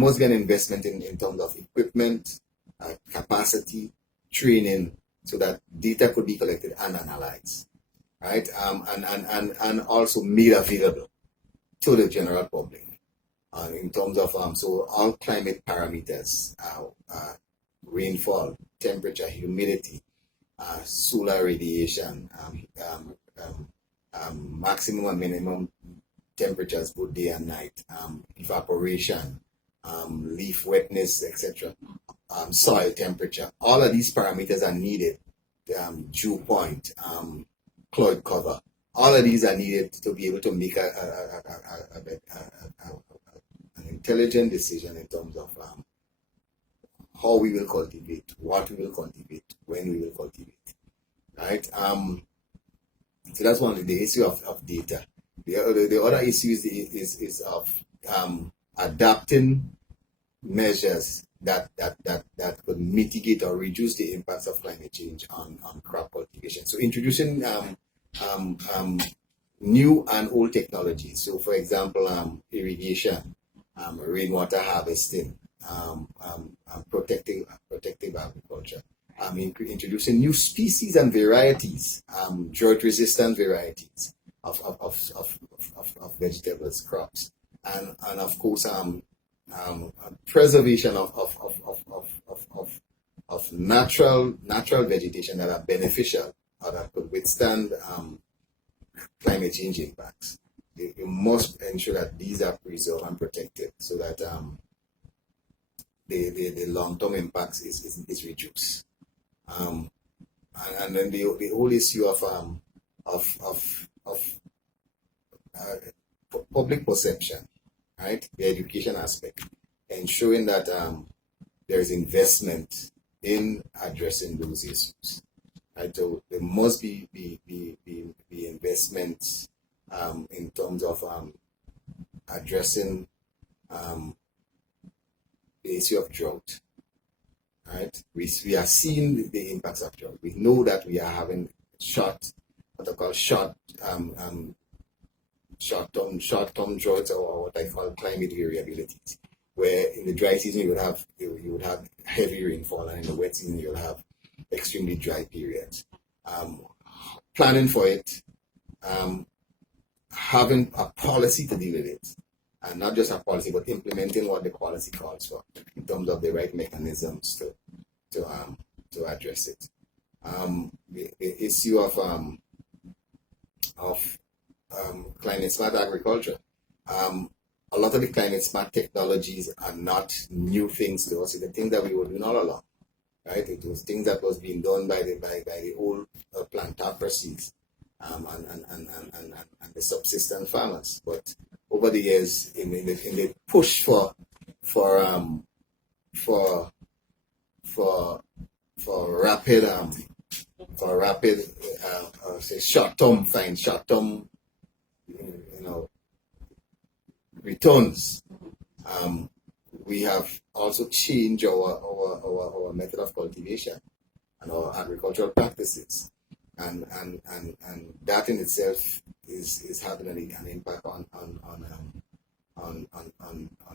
must be an investment in terms of equipment, capacity, training, so that data could be collected and analyzed, right? And also made available to the general public in terms of so all climate parameters, rainfall, temperature, humidity, solar radiation, maximum and minimum temperatures both day and night, evaporation, leaf wetness, etc., soil temperature. All of these parameters are needed. Dew point, cloud cover. All of these are needed to be able to make an intelligent decision in terms of how we will cultivate, what we will cultivate, when we will cultivate, right? So that's one of the issue of data. The other issue is of adapting measures that could mitigate or reduce the impacts of climate change on crop cultivation. So introducing new and old technologies. So for example, irrigation, rainwater harvesting, protective agriculture. Introducing new species and varieties, drought-resistant varieties of vegetables, crops, and of course preservation of natural vegetation that are beneficial or that could withstand climate change impacts. You must ensure that these are preserved and protected so that the long-term impacts is reduced. And then the whole issue of public perception, right? The education aspect, ensuring that there is investment in addressing those issues. Right? So there must be investments in terms of addressing the issue of drought. Right? We are seeing the impacts of drought. We know that we are having short-term droughts, or what I call climate variabilities, where in the dry season you would have heavy rainfall, and in the wet season you'll have extremely dry periods. Planning for it, having a policy to deal with it, and not just a policy, but implementing what the policy calls for in terms of the right mechanisms to address it. The issue of climate smart agriculture. A lot of the climate smart technologies are not new things to us. It's the things that we were doing all along, right? It was things that was being done by the old plantocracies and the subsistence farmers. But over the years, in the push for rapid short-term returns, we have also changed our method of cultivation and our agricultural practices, and that in itself is having an impact on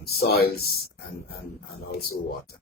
soils and also water.